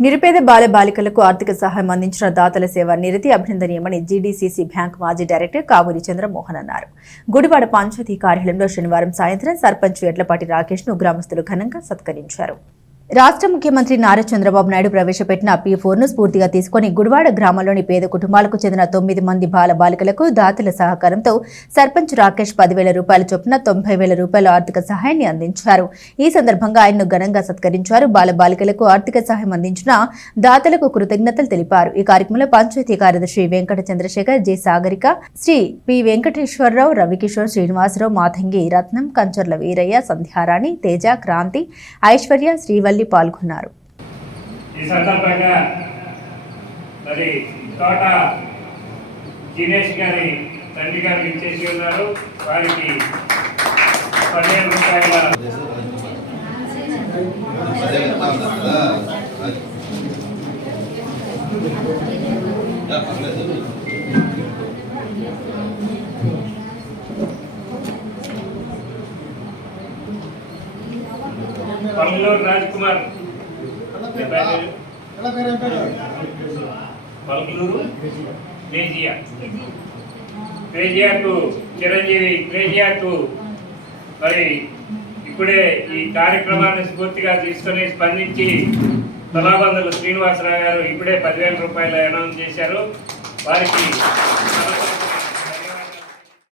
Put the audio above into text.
నిరుపేద బాల బాలికలకు ఆర్థిక సహాయం అందించిన దాతల సేవ నిరతి అభినందనీయమని జీడీసీసీ బ్యాంక్ మాజీ డైరెక్టర్ కావూరి చంద్రమోహన్ అన్నారు. గుడివాడ పంచాయతీ కార్యాలయంలో శనివారం సాయంత్రం సర్పంచ్ ఎడ్లపాటి రాకేష్ను గ్రామస్తులు ఘనంగా సత్కరించారు. రాష్ట్ర ముఖ్యమంత్రి నారా చంద్రబాబు నాయుడు ప్రవేశపెట్టిన పీ ఫోర్ను స్ఫూర్తిగా తీసుకుని గుడివాడ గ్రామంలోని పేద కుటుంబాలకు చెందిన తొమ్మిది మంది బాల బాలికలకు దాతల సహకారంతో సర్పంచ్ రాకేష్ పదివేల రూపాయల చొప్పున తొంభై వేల రూపాయల ఆర్థిక సహాయాన్ని అందించారు. ఈ సందర్భంగా ఆయన్ను ఘనంగా సత్కరించారు బాల బాలికలకు ఆర్థిక సహాయం అందించిన దాతలకు కృతజ్ఞతలు తెలిపారు. ఈ కార్యక్రమంలో పంచాయతీ కార్యదర్శి వెంకట చంద్రశేఖర్ జె సాగరిక శ్రీ పి వెంకటేశ్వరరావు రవికిషోర్ శ్రీనివాసరావు మాతంగి రత్నం కంచర్ల వీరయ్య సంధ్యారాణి తేజ క్రాంతి ఐశ్వర్య శ్రీవల్లి పాల్గొన్నారు. ఈ సందర్భంగా మరి తోట దినేష్ గారి తండ్రి గారు ఇచ్చేసి ఉన్నారు. వారికి పదిహేను రూపాయల పల్లూరు రాజ్ కుమార్ క్రేజియా క్రేజియాకు చిరంజీవి క్రేజియాకు మరి ఇప్పుడే ఈ కార్యక్రమాన్ని స్ఫూర్తిగా తీసుకొని స్పందించి తలాబందులు శ్రీనివాసరావు గారు ఇప్పుడే పదివేల రూపాయలు అనౌన్స్ చేశారు. వారికి